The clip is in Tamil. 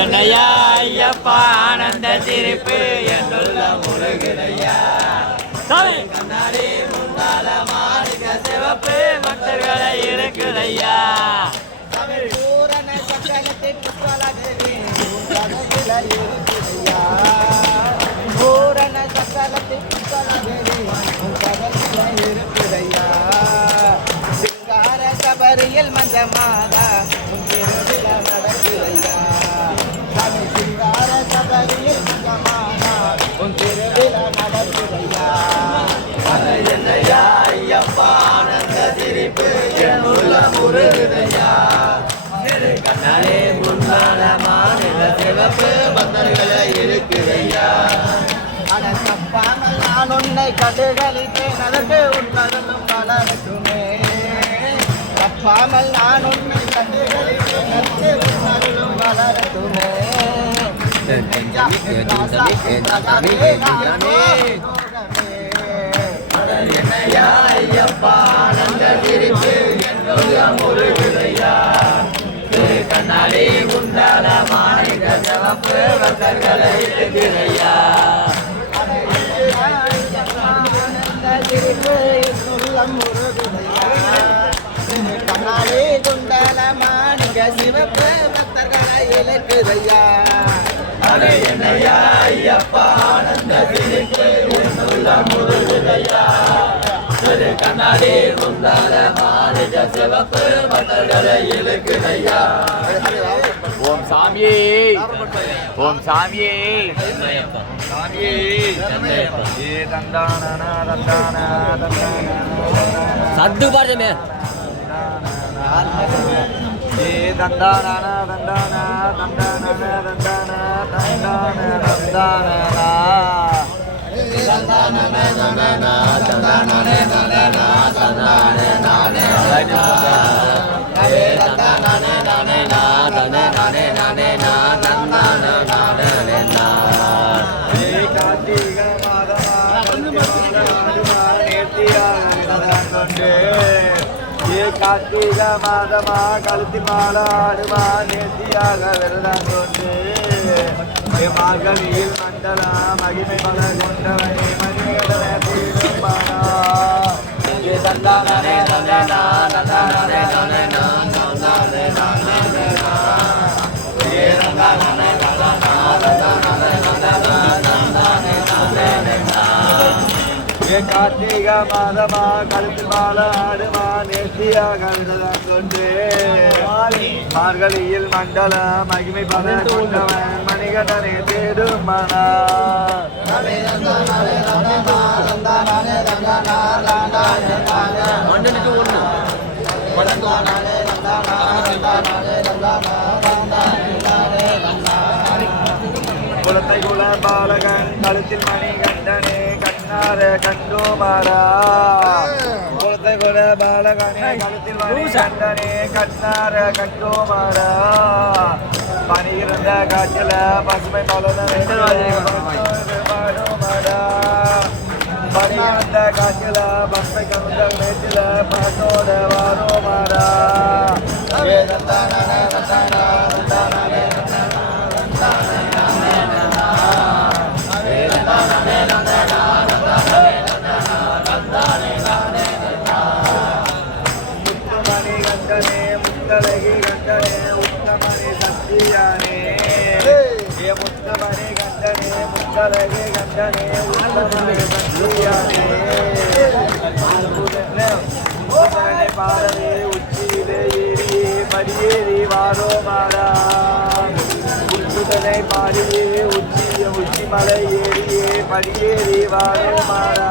என்னையா ஐயப்பா ஆனந்த சிரிப்பு என்னுள்ள முருகனையா கண்ணாடி முன்னால மாணிக்க சிவப்பு பக்தர்களை இருக்குதையா பூரண சக்கரத்தை புஷ்பலதேவி பூரண சக்கரத்தை புஷ்பலதேவி இருக்குதையா சிங்கார சபரியில் மஞ்சமாதா நடக்குதையா சாமி சிங்கார சபரியில் மஞ்சமாதா உன் திருவிழா நடக்குதையா என்னையா ஐயப்பா ஆனந்த சிரிப்பு என்னுள்ள முருகனையா கண்ணாலே முன்னால மாநில சிவப்பு பக்தர்களை இருக்குதையா தப்பாமல் நான் உன்னை கண்டுகளித்தேன் அதற்கு உன் கடலும் வளரட்டுமே தப்பாமல் நான் உன்னை கண்டுகளித்தேன் அதற்கு உன் கடலும் வளரட்டுமே என்னையா ஐயப்பா ஆனந்த சிரிப்பு என்னுள்ள முருகனையா கண்ணாடி குண்டால மாணிக்க சிவப்பு பக்தர்களை இருக்குதையா கண்ணாடி குண்டால மாணிக்க சிவப்பு பக்தர்களை இருக்குதையா என்னையா ஐயப்பா ஆனந்த சிரிப்பு என்னுள்ள முருகனையா கண்ணாடி குண்டால மாணிக்க சிவப்பு பக்தர்களை இருக்குதையா ஓம் சாமியே ஓம் சாமியே சாமியே சத்து பாடுமே கார்த்திக மாதமா கழுத்தி மாலாடுமா நேர்த்தியாக விரதம் கொண்டு மார்கழியில் மண்டலா மகிமை பல கொண்டவனே மணிகடனே தீர்மானா தந்தானே தந்தானா தந்தானே தந்தானா தந்தானே தந்தானே கார்த்திக மாதமா கழுத்து மாலை ஆடுமா நேர்த்தியாக விரதம் கொண்டு மார்கழியில் மண்டல மகிமை பல கொண்டவன் மணிகண்டனை தேடும் மனா மண்டலுக்கு ஒன்று குலத்தை குல பாலகன் கழுத்தில் மணி கண்டனே கண்ணார கண்டோமாரா குலத்தை குல பாலகனே கழுத்தில் மணி கண்டனே கண்ணார கண்டோமாரா பனி இருந்த காற்றில பசுமை பாடுமாடா பனி இருந்த காற்றில பசுமை கந்த மேட்டில பாட்டோட வாரோமாரா முத்தலகி கண்டனே உத்தமணி சத்தியானே முத்தமணி கண்டனே முத்தலகி கண்டனே உத்தமணி சத்தியானே பாடலே உச்சியிலே ஏறி படியேறி வாரோ மாறா உச்சுதனை பாடியே உச்சி மலை ஏறியே படியேறி வாரோ மாறா